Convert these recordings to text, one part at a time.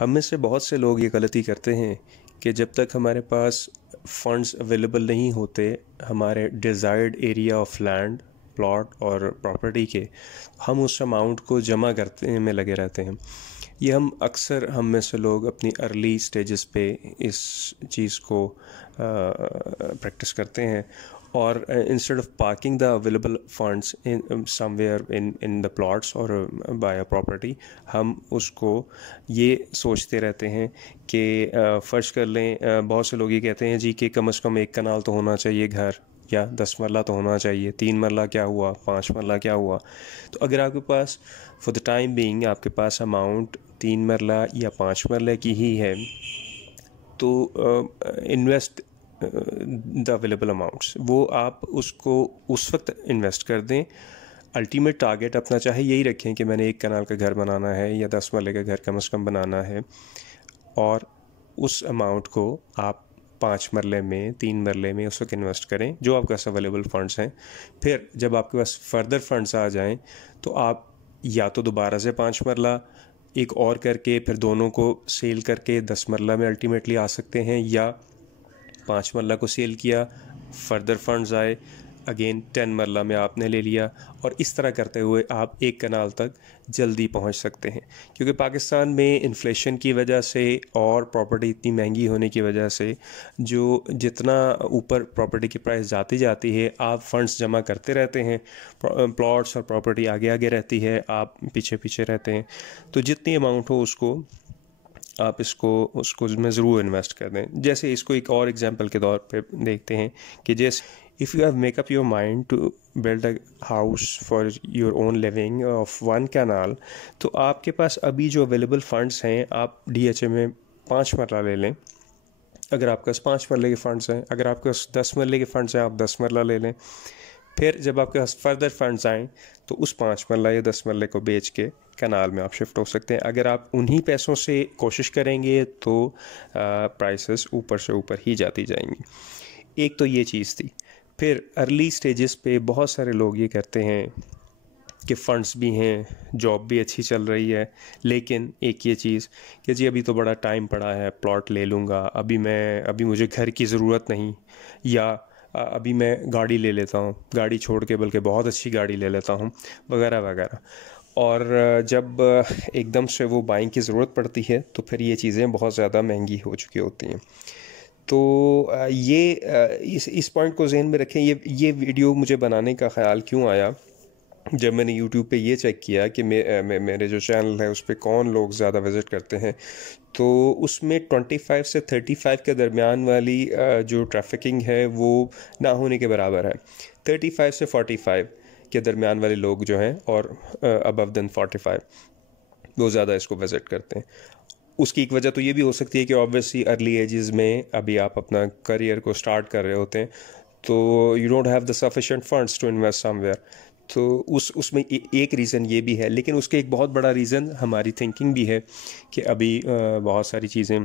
हम में से बहुत से लोग ये गलती करते हैं कि जब तक हमारे पास फंड्स अवेलेबल नहीं होते हमारे desired area of land, plot और प्रॉपर्टी के, हम उस अमाउंट को जमा करने में लगे रहते हैं। ये हम में से लोग अपनी अर्ली स्टेजेस पे इस चीज़ को प्रैक्टिस करते हैं और instead of parking the available funds in somewhere in the plots और बाय अ प्रॉपर्टी, हम उसको ये सोचते रहते हैं कि फ़र्ज कर लें, बहुत से लोग ये कहते हैं जी कि कम से कम 1 कनाल तो होना चाहिए घर, या 10 मरला तो होना चाहिए, 3 मरला क्या हुआ, 5 मरला क्या हुआ। तो अगर आपके पास फॉर द टाइम बीइंग आपके पास अमाउंट 3 मरला या 5 मरले की ही है, तो इन्वेस्ट द अवेलेबल अमाउंट्स, वो आप उसको उस वक्त इन्वेस्ट कर दें। अल्टीमेट टारगेट अपना चाहे यही रखें कि मैंने 1 कनाल का घर बनाना है या 10 मरले का घर कम से कम बनाना है, और उस अमाउंट को आप 5 मरले में, 3 मरले में उस वक्त इन्वेस्ट करें जो आपके पास अवेलेबल फ़ंड्स हैं। फिर जब आपके पास फर्दर फंड्स आ जाएं तो आप या तो दोबारा से 5 मरला एक और करके फिर दोनों को सेल करके 10 मरला में अल्टीमेटली आ सकते हैं, या 5 मरला को सेल किया, फर्दर फंड्स आए, अगेन 10 मरला में आपने ले लिया, और इस तरह करते हुए आप 1 कनाल तक जल्दी पहुंच सकते हैं। क्योंकि पाकिस्तान में इन्फ्लेशन की वजह से और प्रॉपर्टी इतनी महंगी होने की वजह से जो जितना ऊपर प्रॉपर्टी की प्राइस जाती है, आप फंड्स जमा करते रहते हैं, प्लॉट्स और प्रॉपर्टी आगे आगे रहती है, आप पीछे पीछे रहते हैं। तो जितनी अमाउंट हो आप उसको में ज़रूर इन्वेस्ट कर दें। जैसे इसको एक और एग्जांपल के तौर पे देखते हैं कि जैसे if you have make up your mind to build a house for your own living of 1 canal, तो आपके पास अभी जो अवेलेबल फंड्स हैं, आप DHA में 5 मरला ले लें। अगर आपके पास 5 मरले के फ़ंड्स हैं, अगर आपके पास 10 मरले के फ़ंड्स हैं, आप 10 मरला ले लें। फिर जब आपके पास फर्दर फंड्स आएँ तो उस 5 मरला या 10 मरले को बेच के कनाल में आप शिफ्ट हो सकते हैं। अगर आप उन्हीं पैसों से कोशिश करेंगे तो प्राइसेस ऊपर से ऊपर ही जाती जाएंगी। एक तो ये चीज़ थी। फिर अर्ली स्टेजेस पे बहुत सारे लोग ये करते हैं कि फ़ंड्स भी हैं, जॉब भी अच्छी चल रही है, लेकिन एक ये चीज़ कि जी अभी तो बड़ा टाइम पड़ा है, प्लॉट ले लूँगा, अभी मुझे घर की ज़रूरत नहीं, या अभी मैं गाड़ी ले लेता हूँ, गाड़ी छोड़ के बल्कि बहुत अच्छी गाड़ी ले लेता हूँ, वगैरह वगैरह। और जब एकदम से वो बाइंग की ज़रूरत पड़ती है तो फिर ये चीज़ें बहुत ज़्यादा महंगी हो चुकी होती हैं। तो इस पॉइंट को ज़हन में रखें। ये वीडियो मुझे बनाने का ख़्याल क्यों आया, जब मैंने YouTube पे ये चेक किया कि मेरे जो चैनल है उस पर कौन लोग ज़्यादा विज़िट करते हैं, तो उसमें 25 से 35 के दरमियान वाली जो ट्रैफिकिंग है वो ना होने के बराबर है। 35 से 45 के दरमियान वाले लोग जो हैं, और अबव देन 45, वो ज़्यादा इसको विज़िट करते हैं। उसकी एक वजह तो ये भी हो सकती है कि ऑब्वियसली अर्ली एजेस में अभी आप अपना करियर को स्टार्ट कर रहे होते हैं, तो you don't have the sufficient funds to invest somewhere. तो उसमें एक रीज़न ये भी है, लेकिन उसके एक बहुत बड़ा रीज़न हमारी थिंकिंग भी है कि अभी बहुत सारी चीज़ें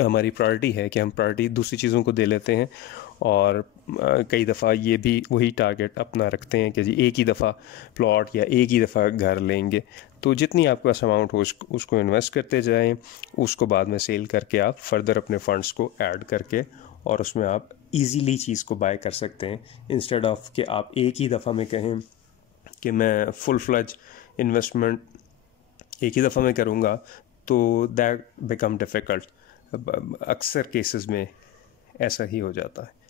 हमारी प्रायोरिटी है कि हम प्रायोरिटी दूसरी चीज़ों को दे लेते हैं, और कई दफ़ा ये भी वही टारगेट अपना रखते हैं कि जी एक ही दफ़ा प्लॉट या एक ही दफ़ा घर लेंगे। तो जितनी आपके पास अमाउंट हो उसको इन्वेस्ट करते जाएं, उसको बाद में सेल करके आप फर्दर अपने फंड्स को ऐड करके और उसमें आप इजीली चीज़ को बाय कर सकते हैं, इंस्टेड ऑफ कि आप एक ही दफ़ा में कहें कि मैं फुल फ्लज इन्वेस्टमेंट एक ही दफ़ा में करूँगा, तो दैट बिकम डिफ़िकल्ट। अक्सर केसेस में ऐसा ही हो जाता है।